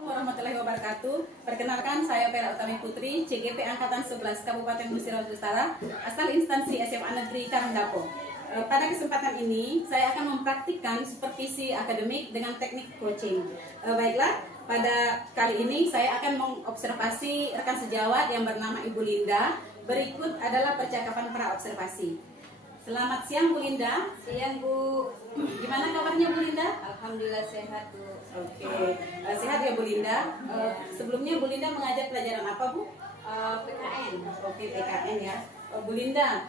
Warahmatullahi wabarakatuh. Perkenalkan, saya Pera Utami Putri, CGP Angkatan 11 Kabupaten Musi Sulawesi Utara, asal instansi SMA Negeri Karangdapo. Pada kesempatan ini, saya akan mempraktikkan supervisi akademik dengan teknik coaching. Baiklah, pada kali ini saya akan mengobservasi rekan sejawat yang bernama Ibu Linda. Berikut adalah percakapan praobservasi. Selamat siang Bu Linda. Siang Bu. Gimana kabarnya Bu Linda? Alhamdulillah sehat Bu. Oke, sehat ya Bu Linda. Sebelumnya Bu Linda mengajar pelajaran apa Bu? PKN. Oke, PKN ya. Bu Linda,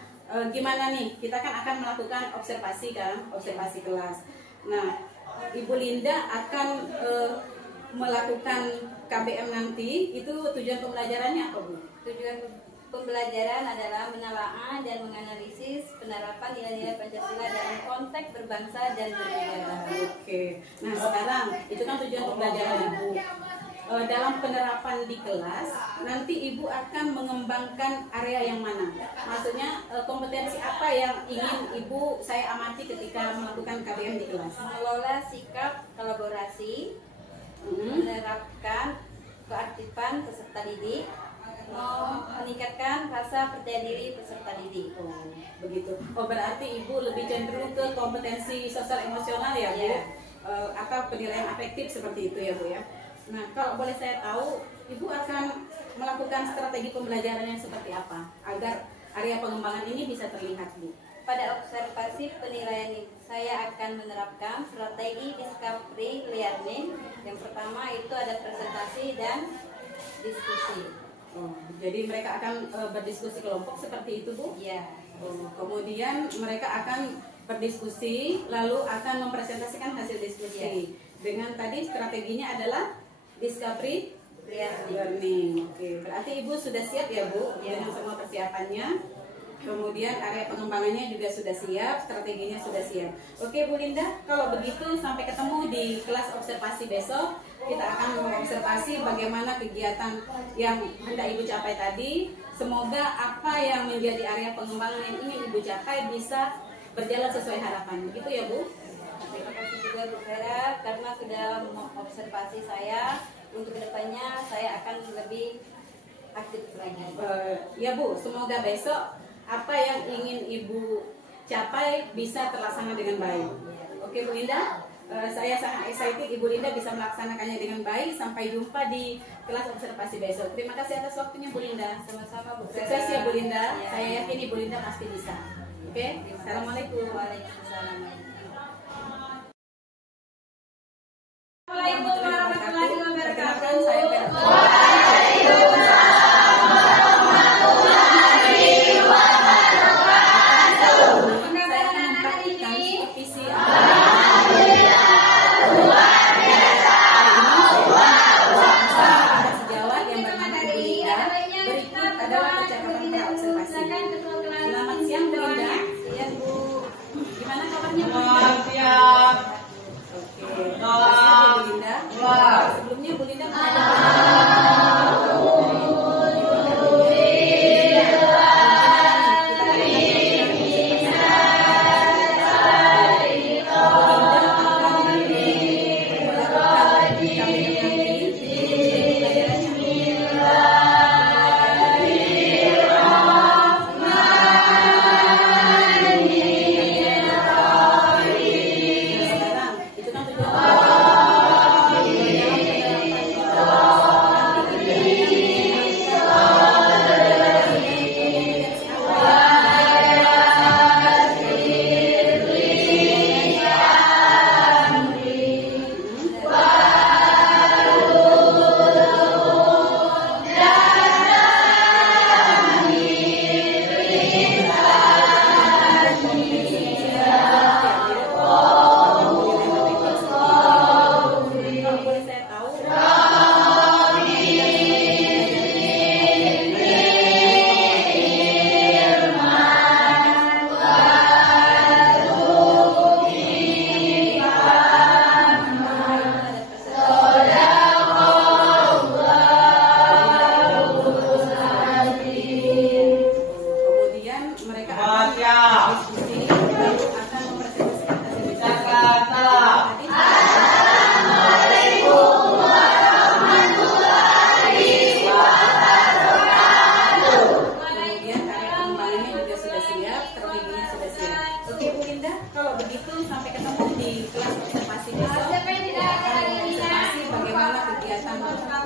gimana nih? Kita kan akan melakukan observasi kan, observasi kelas. Nah, Ibu Linda akan melakukan KBM nanti. Itu tujuan pembelajarannya apa Bu? Tujuan pembelajaran adalah menelaah dan menganalisis penerapan nilai-nilai Pancasila dalam konteks berbangsa dan bernegara. Oke, nah sekarang itu kan tujuan pembelajaran Ibu. Dalam penerapan di kelas, nanti Ibu akan mengembangkan area yang mana? Maksudnya kompetensi apa yang ingin Ibu saya amati ketika melakukan KBM di kelas? Mengelola sikap kolaborasi, menerapkan keaktifan peserta didik, meningkatkan rasa percaya diri peserta didik. Begitu. Berarti Ibu lebih cenderung ke kompetensi sosial emosional ya Bu? Atau penilaian afektif seperti itu ya Bu ya? Nah, kalau boleh saya tahu, Ibu akan melakukan strategi pembelajaran yang seperti apa agar area pengembangan ini bisa terlihat Bu? Pada observasi penilaian ini, saya akan menerapkan strategi discovery learning. Yang pertama itu ada presentasi dan diskusi. Jadi mereka akan berdiskusi kelompok seperti itu Bu? Iya. Kemudian mereka akan berdiskusi lalu akan mempresentasikan hasil diskusi. Dengan tadi strateginya adalah discovery learning. Oke, berarti Ibu sudah siap ya Bu dengan semua persiapannya. Kemudian area pengembangannya juga sudah siap, strateginya sudah siap. Oke Bu Linda, kalau begitu sampai ketemu di kelas observasi besok. Kita akan mengobservasi bagaimana kegiatan yang hendak Ibu capai tadi. Semoga apa yang menjadi area pengembangan yang ingin Ibu capai bisa berjalan sesuai harapan. Begitu ya Bu? Terima kasih juga Bu Vera karena sudah mengobservasi saya. Untuk kedepannya saya akan lebih aktif lagi. Ya Bu, semoga besok apa yang ingin Ibu capai bisa terlaksana dengan baik. Oke Bu Linda, saya sangat excited Ibu Linda bisa melaksanakannya dengan baik. Sampai jumpa di kelas observasi besok. Terima kasih atas waktunya Bu Linda. Sama-sama Bu. Sukses ya Bu Linda. Saya yakin Ibu Linda pasti bisa. Oke, Assalamualaikum. Waalaikumsalam. Warahmatullahi wabarakatuh. Perkenalkan saya Pera. Sebelumnya Bu Linda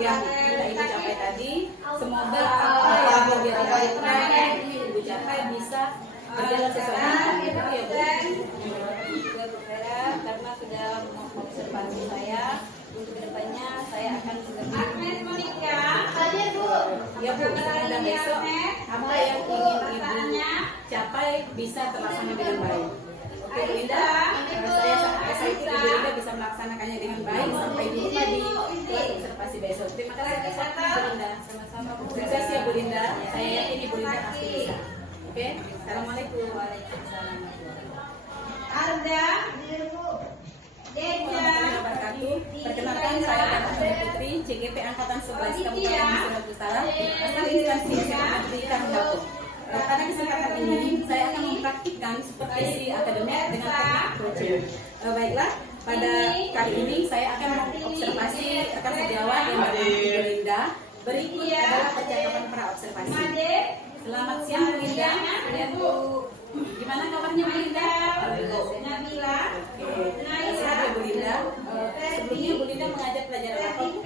yang hendak Ibu capai tadi. Semoga apa yang dilakukan Ibu capai bisa berjalan sesuai harapan. Gitu ya Bu. Juga berharap karena sudah mengobservasi saya, untuk kedepannya saya akan lebih Ya Bu, semoga besok apa yang ingin Ibu capai bisa terlaksana dengan baik. Oke Bu Linda, saya sangat excited Ibu Linda bisa melaksanakannya dengan baik. Sampai jumpa di observasi besok. Terima kasih atas waktunya Bu Linda. sama-sama Sukses ya Bu Linda. Saya yakin Ibu Linda pasti bisa. Oke, Assalamualaikum. Waalaikumsalam. Warahmatullahi wabarakatuh. Perkenalkan saya Dr. Sari Putri, CGP Angkatan 11 Kabupaten Sumatera Utara, asal instansi SMA Negeri Karangbaku. Pada kesempatan ini, saya akan mempraktikkan supervisi akademik dengan teknik coaching. Baiklah, pada kali ini saya akan mengobservasi rekan sejawat yang bernama Ibu Linda. Berikut adalah percakapan pra observasi. Selamat siang Bu Linda. Ya Bu, gimana kabarnya Bu Linda? Sehat ya Bu Linda. Sebelumnya Bu Linda mengajar pelajaran apa Bu?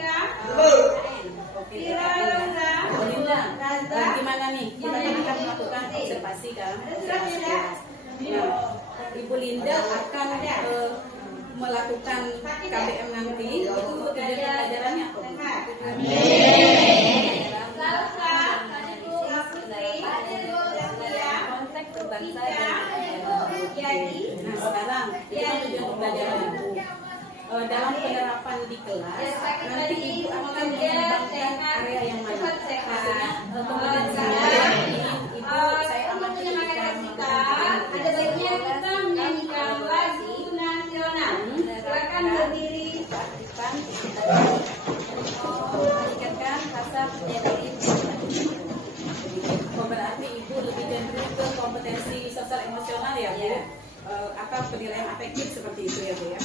Oke, Bu Linda, gimana nih? Kita akan melakukan observasi kan? Nah, Ibu Linda akan melakukan KBM nanti. Itu tujuan pelajarannya apa Bu? Konteks berbangsa dan Nah sekarang itu kan tujuan pembelajaran Ibu. Dalam penerapan di kelas nanti Ibu akan mengembangkan area yang mana? Maksudnya kompetensi yang ingin Ibu saya amati ketika melakukan ada baiknya kita menyanyikan lagu nasional. Silakan berdiri. aktifkan Meningkatkan rasa percaya diri. berarti Ibu lebih cenderung ke kompetensi sosial emosional ya Bu? Atau penilaian afektif seperti itu ya Bu ya?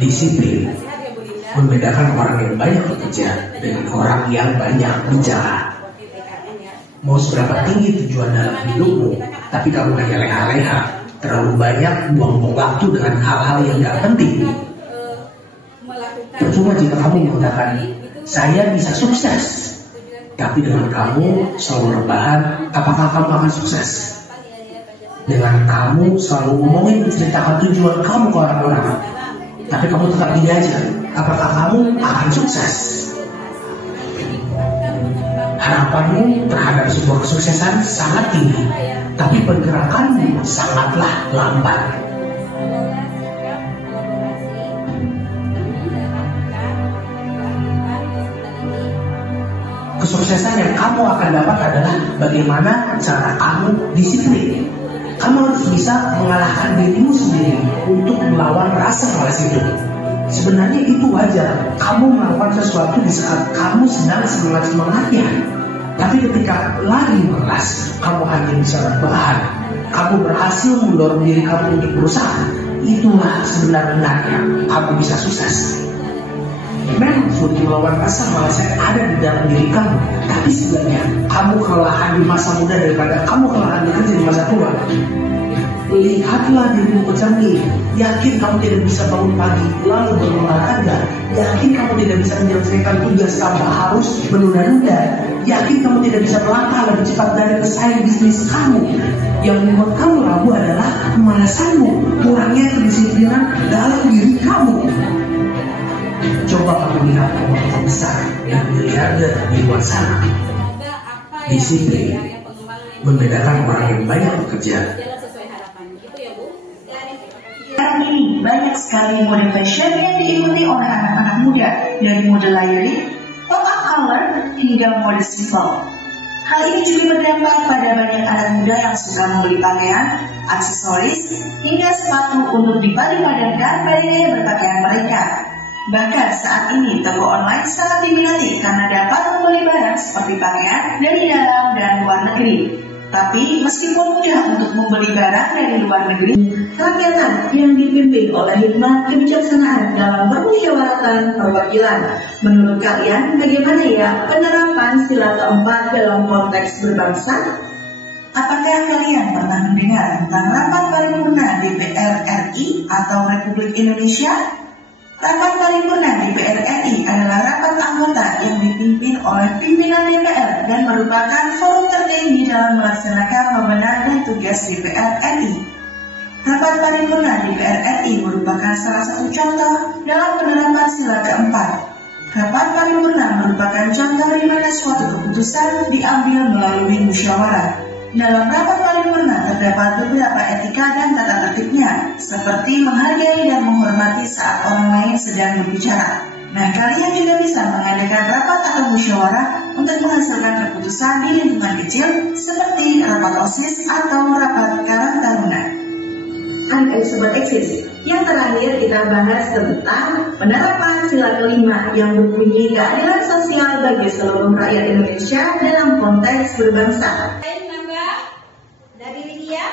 Disiplin membedakan orang yang banyak bekerja dengan orang yang banyak bicara. Mau seberapa tinggi tujuan dalam hidupmu, tapi kamu hanya leha-leha, terlalu banyak buang-buang waktu dengan hal-hal yang gak penting. Percuma jika kamu mengatakan, saya bisa sukses, tapi dengan kamu selalu rebahan, apakah kamu akan sukses? Dengan kamu selalu ngomongin menceritakan tujuan kamu ke orang-orang, tapi kamu tetap gini aja, apakah kamu akan sukses? Harapanmu terhadap sebuah kesuksesan sangat tinggi, tapi pergerakanmu sangatlah lambat. Kesuksesan yang kamu akan dapat adalah bagaimana cara kamu disiplin. Kamu harus bisa mengalahkan dirimu sendiri untuk melawan rasa malas itu. Sebenarnya itu wajar. Kamu melakukan sesuatu di saat kamu sedang semangat-semangatnya. Tapi ketika lagi malas, kamu hanya bisa bertahan. Kamu berhasil mendorong diri kamu untuk berusaha. Itulah sebenarnya kamu bisa sukses. Memang sulit melawan rasa malas yang ada di dalam diri kamu. Tapi sebenarnya kamu kelelahan di masa muda daripada kamu kelelahan bekerja di masa tua. Lihatlah dirimu ke cermin. Yakin kamu tidak bisa bangun pagi lalu berolahraga. Yakin kamu tidak bisa menyelesaikan tugas tanpa harus menunda-nunda. Yakin kamu tidak bisa melangkah lebih cepat dari pesaing bisnis kamu. Yang membuat kamu ragu adalah kemalasanmu, kurangnya kedisiplinan dalam diri kamu. Coba kamu lihat orang besar yang miliarder di luar sana. Disiplin membedakan orang yang banyak bekerja. Sekarang ini banyak sekali mode fashion yang diikuti oleh anak-anak muda, dari mode layering, pop-up color, hingga mode simple. Hal ini juga berdampak pada banyak anak muda yang suka membeli pakaian, aksesoris, hingga sepatu untuk dipadu-padankan pada gaya berpakaian mereka. Bahkan saat ini toko online sangat diminati karena dapat membeli barang seperti pakaian dari dalam dan luar negeri. Tapi meskipun mudah untuk membeli barang dari luar negeri, kerakyatan yang dipimpin oleh hikmat kebijaksanaan dalam permusyawaratan perwakilan. Menurut kalian, bagaimana ya penerapan sila keempat dalam konteks berbangsa? Apakah kalian pernah mendengar tentang rapat paripurna DPR RI atau Republik Indonesia? Rapat paripurna DPR RI adalah rapat anggota yang dipimpin oleh pimpinan DPR dan merupakan forum tertinggi dalam melaksanakan wewenang dan tugas DPR RI. Rapat paripurna DPR RI merupakan salah satu contoh dalam penerapan sila keempat. Rapat paripurna merupakan contoh di mana suatu keputusan diambil melalui musyawarah. Dalam rapat paripurna terdapat beberapa etika dan tata tertibnya, seperti menghargai dan menghormati saat orang lain sedang berbicara. Nah, kalian juga bisa mengadakan rapat atau musyawarah untuk menghasilkan keputusan di lingkungan kecil, seperti rapat OSIS atau rapat karang taruna. Adik-adik Sobat Eksis, yang terakhir kita bahas tentang penerapan sila kelima yang berbunyi keadilan sosial bagi seluruh rakyat Indonesia dalam konteks berbangsa. Dari Lydia.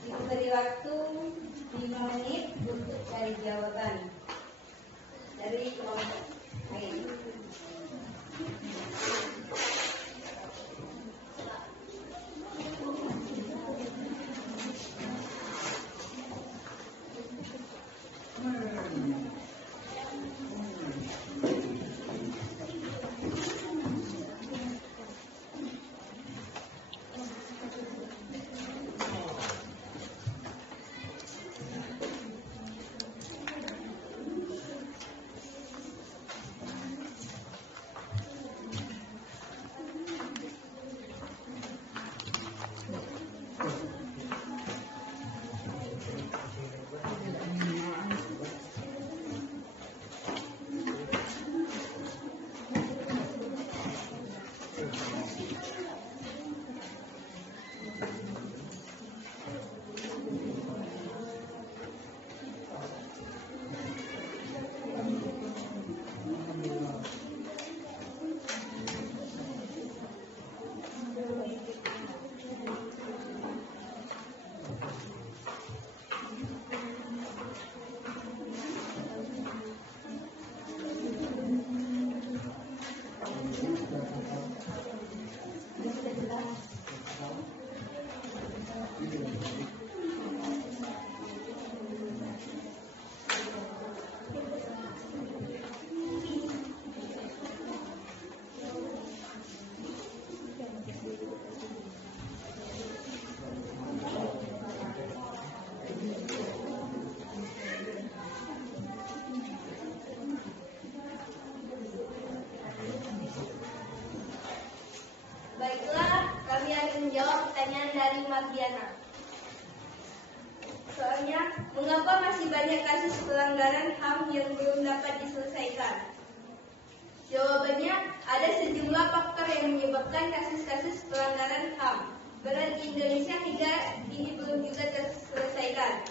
Diberi waktu 5 menit untuk cari jawaban dari kelompok lain. Mengapa masih banyak kasus pelanggaran HAM yang belum dapat diselesaikan? Jawabannya, ada sejumlah faktor yang menyebabkan kasus-kasus pelanggaran HAM berat di Indonesia hingga kini belum juga terselesaikan.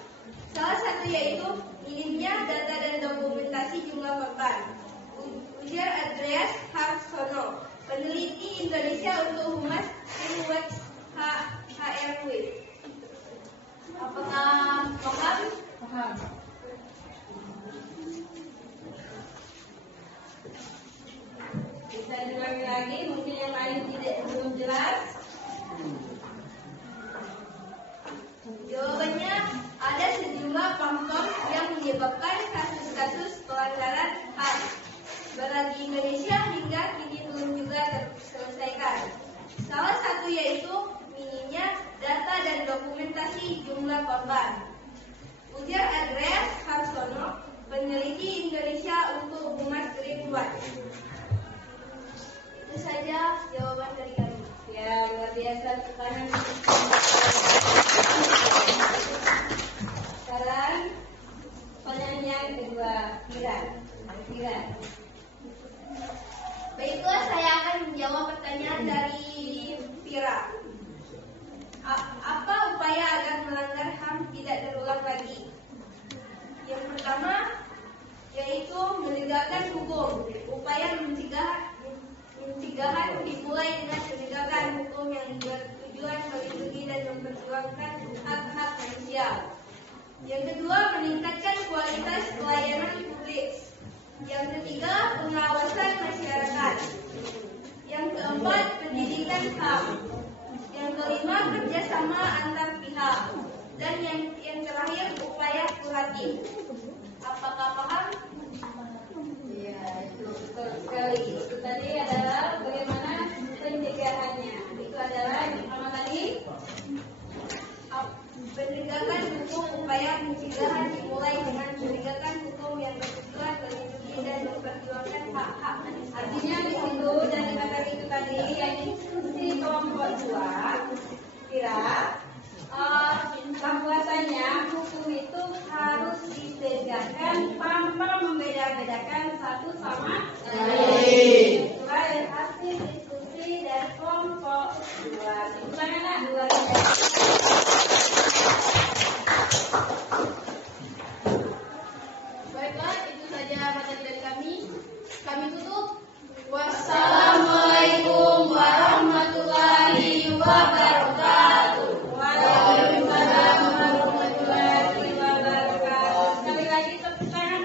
Salah satu yaitu minimnya data dan dokumentasi jumlah korban. Ujar Andreas Harsono, peneliti Indonesia untuk Humas Inwatch HRW. Apakah paham? Paham. Bisa diulangi lagi, mungkin yang lain belum jelas. Jawabannya, ada sejumlah faktor yang menyebabkan kasus-kasus pelanggaran HAM berat di Indonesia hingga kini belum juga terselesaikan. Salah satu yaitu minimnya data dan dokumentasi jumlah korban. Ujar Andreas Harsono, peneliti Indonesia untuk Humas Greenwatch. Itu saja jawaban dari kami. Ya, luar biasa. Sekarang pertanyaan yang kedua, Kira. Baiklah, saya akan menjawab pertanyaan dari Vira. Apa upaya agar melanggar HAM tidak terulang lagi? Yang pertama yaitu menegakkan hukum. Upaya pencegahan dimulai dengan penegakan hukum yang bertujuan melindungi dan memperjuangkan hak-hak manusia. Yang kedua, meningkatkan kualitas pelayanan publik. Yang ketiga, pengawasan masyarakat. Yang keempat, pendidikan HAM. Yang kelima, kerjasama antar pihak. Dan yang terakhir, upaya kuratif. Apakah paham? Ya, itu betul sekali. Itu tadi adalah bagaimana pencegahannya. Itu adalah yang pertama tadi. Penegakan hukum, upaya pencegahan dimulai dengan penegakan hukum yang bertujuan melindungi dan memperjuangkan hak-hak manusia. Artinya di situ dari kata itu tadi yang diskusi kelompok 2 kira bahwasanya hukum itu harus ditegakkan tanpa membeda-bedakan satu sama lain. Sesuai hasil diskusi dari kelompok 2. Dimana 2 Baiklah, itu saja materi dari kami. Kami tutup. Wassalamualaikum warahmatullahi wabarakatuh. Waalaikumsalam warahmatullahi wabarakatuh. Sekali lagi tepuk tangan.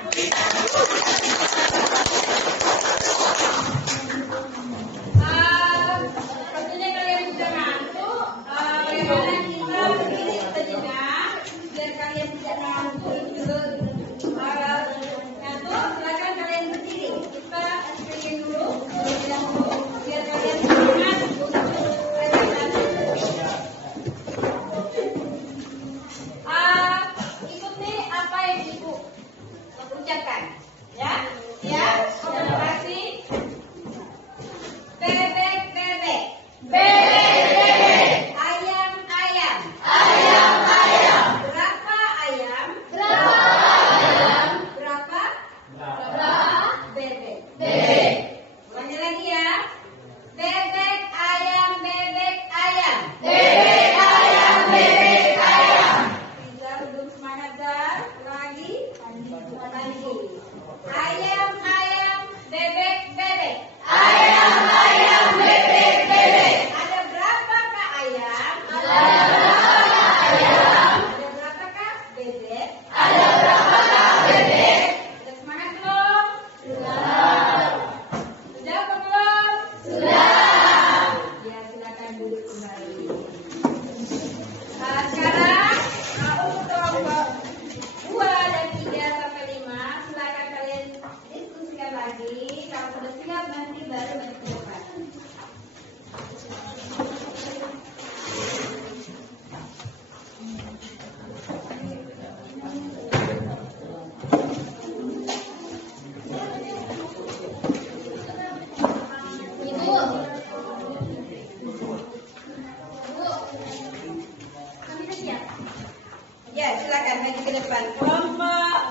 Ya, silakan maju ke depan. Kelompok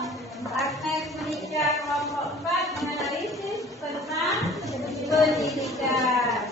Agnes menikah kelompok 4 menganalisis tentang pendidikan.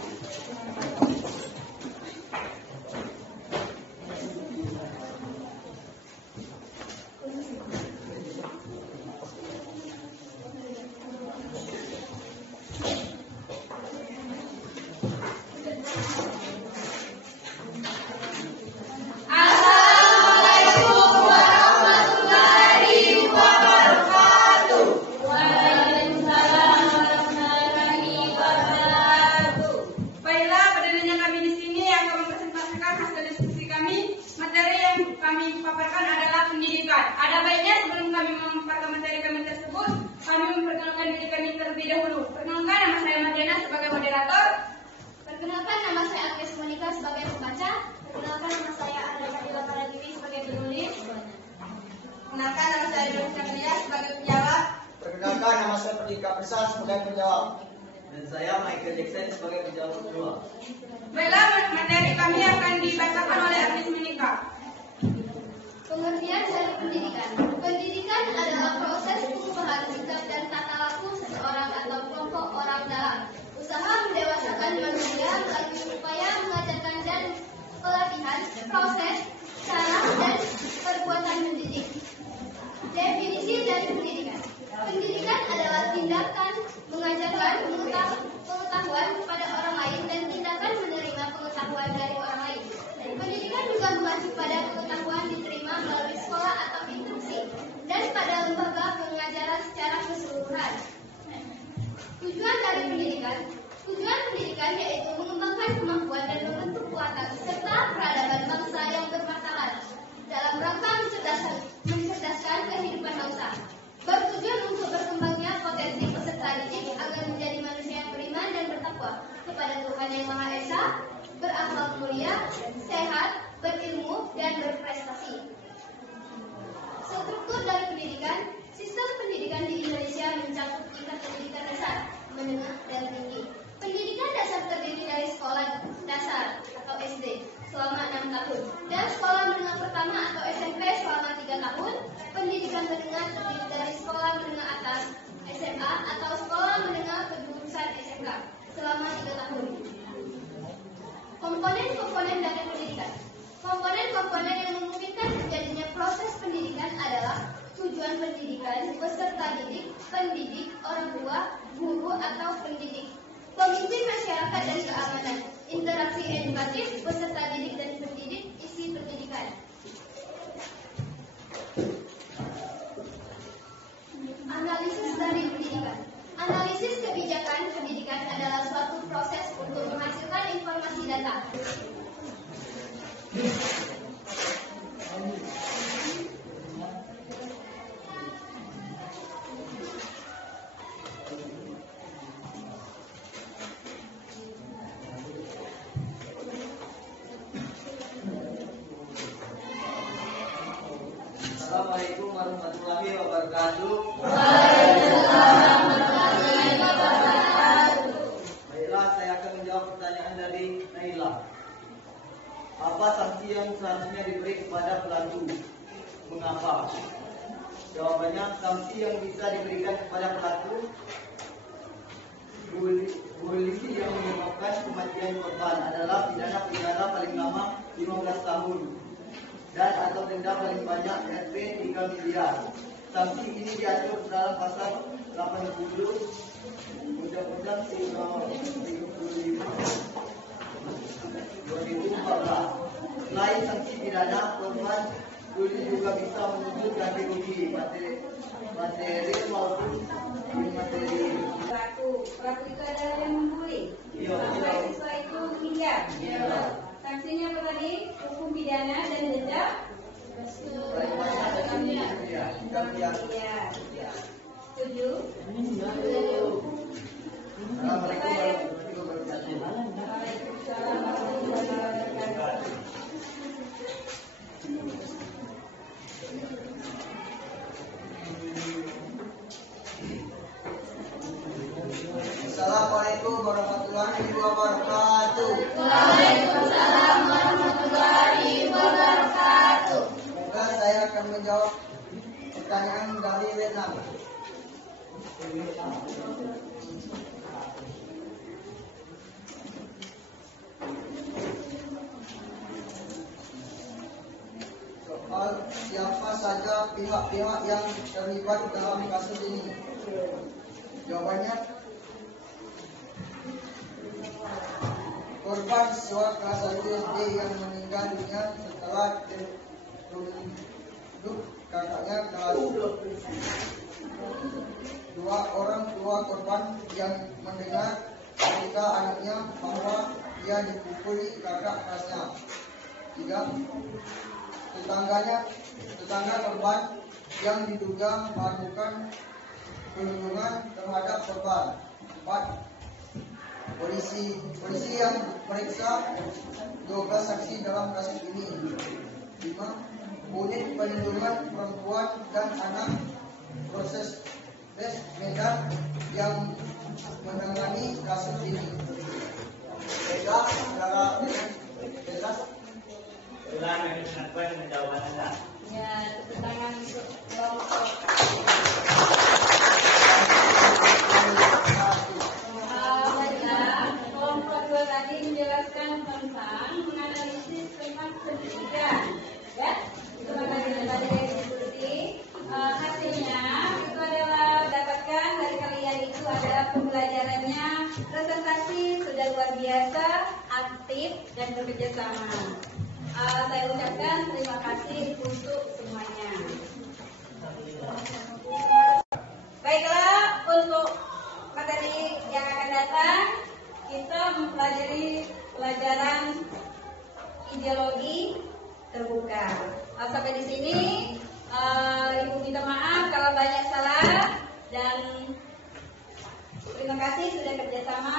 Dan saya Michael Jackson sebagai penjawab kedua. Baiklah, materi kami akan dibacakan oleh Agnes Monica. Pengertian dari pendidikan. Pendidikan adalah proses perubahan sikap dan tata laku seseorang atau kelompok orang dalam usaha mendewasakan manusia melalui upaya mengajarkan dan pelatihan, proses, cara, dan perbuatan mendidik. Definisi dari pendidikan. Pendidikan adalah tindakan mengajarkan pengetahuan kepada orang lain dan tindakan menerima pengetahuan dari orang lain. Pendidikan juga mengacu pada pengetahuan diterima melalui sekolah atau instruksi dan pada lembaga pengajaran secara keseluruhan. Tujuan dari pendidikan. Tujuan pendidikan yaitu mengembangkan kemampuan dan membentuk watak serta peradaban bangsa yang bermartabat dalam rangka mencerdaskan kehidupan bangsa. Bertujuan untuk berkembangnya potensi peserta didik agar menjadi manusia yang beriman dan bertakwa kepada Tuhan Yang Maha Esa, berakhlak mulia, sehat, berilmu, dan berprestasi. Struktur dari pendidikan. Sistem pendidikan di Indonesia mencakup tingkat pendidikan dasar, menengah, dan tinggi. Pendidikan dasar terdiri dari sekolah dasar atau SD selama 6 tahun dan sekolah menengah pertama atau SMP selama 3 tahun. Pendidikan menengah terdiri dari sekolah menengah atas SMA atau sekolah menengah kejurusan SMK selama 3 tahun. Komponen-komponen dari pendidikan. Komponen-komponen yang memungkinkan terjadinya proses pendidikan adalah tujuan pendidikan, peserta didik, pendidik, orang tua, guru atau pendidik, pemimpin masyarakat dan keamanan, interaksi edukatif, peserta didik dan pendidik, isi pendidikan. Analisis dari pendidikan. Analisis kebijakan pendidikan adalah suatu proses untuk menghasilkan informasi data. Assalamualaikum warahmatullahi wabarakatuh. Baiklah, saya akan menjawab pertanyaan dari Naila. Apa sanksi yang seharusnya diberi kepada pelaku? Mengapa? Jawabannya, sanksi yang bisa diberikan kepada pelaku polisi yang menyebabkan kematian korban adalah pidana penjara paling lama 15 tahun dan atau denda paling banyak Rp 3 miliar. Sanksi ini diatur dalam pasal 80 Undang-Undang 2014. Selain sanksi pidana, korban polisi juga bisa menuntut ganti rugi materi maupun imateri. Pelaku itu adalah yang membuli. Siswa itu meninggal. Sanksinya apa tadi? Hukum pidana dan denda. Setuju? Assalamualaikum warahmatullahi wabarakatuh. Waalaikumsalam warahmatullahi wabarakatuh. pertanyaan dari Vietnam. Soal siapa saja pihak-pihak yang terlibat dalam kasus ini? Jawabannya, korban siswa kelas 1 SD yang meninggal dunia setelah tunduk kakaknya kelas 2 orang tua korban yang mendengar ketika anaknya bahwa dia dipukuli kakak kelasnya. 3. Tetangga korban yang diduga melakukan perlindungan terhadap korban. 4. Polisi yang meriksa 12 saksi dalam kasus ini. 5. Unit Perlindungan Perempuan dan Anak Proses Medan yang menangani kasus ini. Baiklah, saudara Petra. Ulang yang disampaikan dengan jawaban Anda. Ya, tepuk tangan untuk kelompok. Kelompok 2 tadi menjelaskan tentang menganalisis tentang pendidikan. Ya, itu tadi diskusi. Hasilnya itu adalah dapatkan dari kalian itu adalah pembelajarannya presentasi sudah luar biasa, aktif dan bekerja sama. Saya ucapkan terima kasih untuk semuanya. Baiklah, untuk materi yang akan datang kita mempelajari pelajaran ideologi terbuka. Sampai di sini, Ibu minta maaf kalau banyak salah dan terima kasih sudah kerjasama.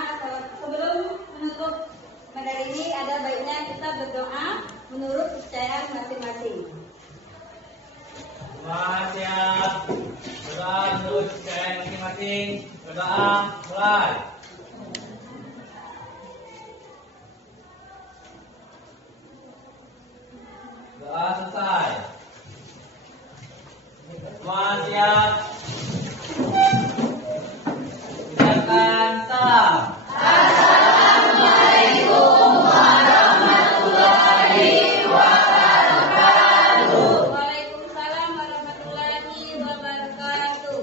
Sebelum menutup materi ini, ada baiknya kita berdoa menurut kepercayaan masing-masing. Siap. Berdoa menurut kepercayaan masing-masing. Berdoa mulai. Doa selesai. Semua siap. Silakan salam. Assalamualaikum warahmatullahi wabarakatuh. Waalaikumsalam warahmatullahi wabarakatuh.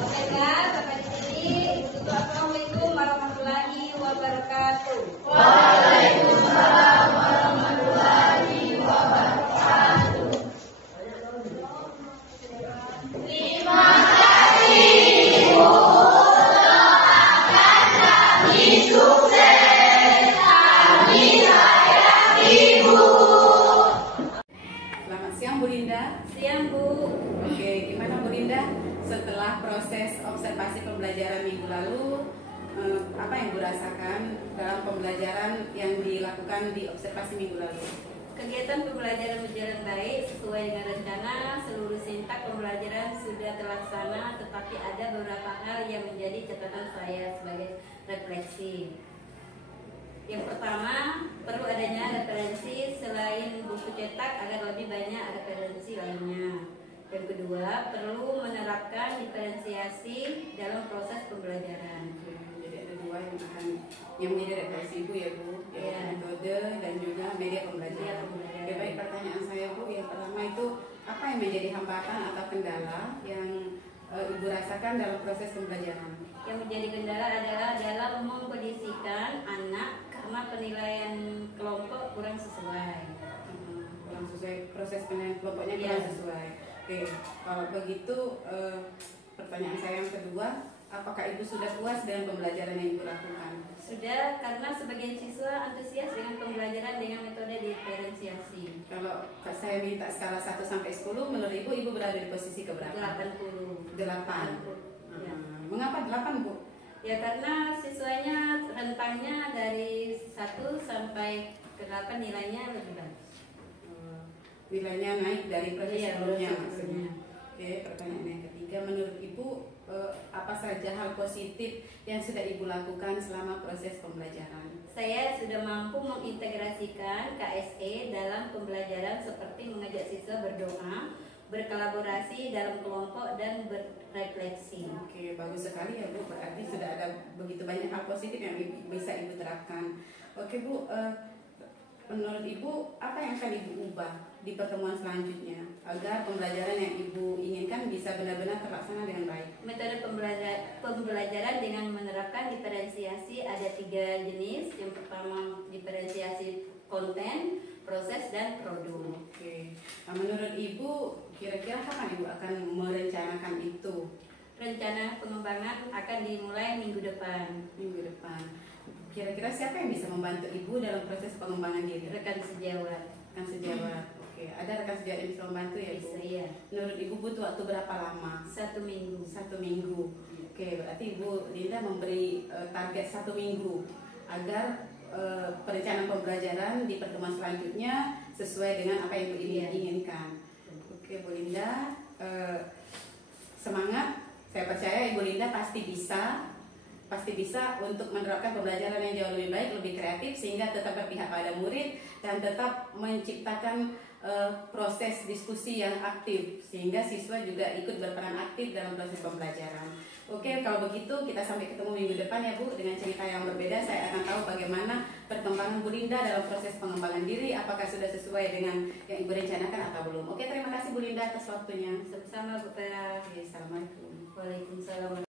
Baiklah, sampai di sini. Assalamualaikum warahmatullahi wabarakatuh. Waalaikumsalam warahmatullahi wabarakatuh. Terima kasih Ibu. Doakan kami sukses. Kami sayang Ibu. Selamat siang Bu Linda. Siang Bu. Oke, gimana Bu Linda? Setelah proses observasi pembelajaran minggu lalu, apa yang Bu rasakan dalam pembelajaran yang dilakukan di observasi minggu lalu? Kegiatan pembelajaran berjalan baik sesuai dengan rencana. Seluruh sintak pembelajaran sudah terlaksana, tetapi ada beberapa hal yang menjadi catatan saya sebagai refleksi. Yang pertama, perlu adanya referensi selain buku cetak agar lebih banyak referensi lainnya. Yang kedua, perlu menerapkan diferensiasi dalam proses pembelajaran. Jadi ada dua yang menjadi refleksi Ibu ya Bu, Ya. metode dan juga media pembelajaran. Oke, baik, pertanyaan saya Bu, yang pertama itu apa yang menjadi hambatan atau kendala yang Ibu rasakan dalam proses pembelajaran? Yang menjadi kendala adalah dalam mengkondisikan anak karena penilaian kelompok kurang sesuai. Kurang sesuai, proses penilaian kelompoknya Iya. kurang sesuai. Oke, kalau begitu pertanyaan saya yang kedua, apakah Ibu sudah puas dengan pembelajaran yang Ibu lakukan? Sudah, karena sebagian siswa antusias dengan pembelajaran dengan metode diferensiasi. Kalau saya minta skala 1 sampai 10, menurut Ibu berada di posisi keberapa? 80. 8. Ya. Mengapa 8 Bu? Ya karena siswanya rentangnya dari 1 sampai ke 8 nilainya lebih bagus. Nilainya naik dari proses Iya, sebelumnya sebelumnya. maksudnya. Oke, pertanyaan yang ketiga, menurut Ibu apa saja hal positif yang sudah Ibu lakukan selama proses pembelajaran? Saya sudah mampu mengintegrasikan KSE dalam pembelajaran seperti mengajak siswa berdoa, berkolaborasi dalam kelompok, dan berefleksi. Oke, bagus sekali ya Bu. Berarti sudah ada begitu banyak hal positif yang bisa Ibu terapkan. Oke Bu, menurut Ibu apa yang akan Ibu ubah di pertemuan selanjutnya agar pembelajaran yang Ibu inginkan bisa benar-benar terlaksana dengan baik? Metode pembelajaran dengan menerapkan diferensiasi ada 3 jenis. Yang pertama diferensiasi konten, proses, dan produk. Oke. Nah, menurut Ibu kira-kira kapan Ibu akan merencanakan itu? Rencana pengembangan akan dimulai minggu depan. Minggu depan. Kira-kira siapa yang bisa membantu Ibu dalam proses pengembangan diri? Rekan sejawat. Rekan sejawat. Oke, ada rekan sejawat yang bisa membantu ya Bu? Bisa, iya. Menurut Ibu butuh waktu berapa lama? 1 minggu. 1 minggu. Oke, berarti Ibu Linda memberi target 1 minggu agar perencanaan pembelajaran di pertemuan selanjutnya sesuai dengan apa yang Ibu inginkan. Oke, Bu Linda, semangat. Saya percaya Ibu Linda pasti bisa untuk menerapkan pembelajaran yang jauh lebih baik, lebih kreatif, sehingga tetap berpihak pada murid dan tetap menciptakan proses diskusi yang aktif, sehingga siswa juga ikut berperan aktif dalam proses pembelajaran. Oke, kalau begitu kita sampai ketemu minggu depan ya Bu, dengan cerita yang berbeda. Saya akan tahu bagaimana perkembangan Bu Linda dalam proses pengembangan diri, apakah sudah sesuai dengan yang Ibu rencanakan atau belum. Oke, terima kasih Bu Linda atas waktunya. Sama-sama Bu Vera. Oke, assalamualaikum. Waalaikumsalam.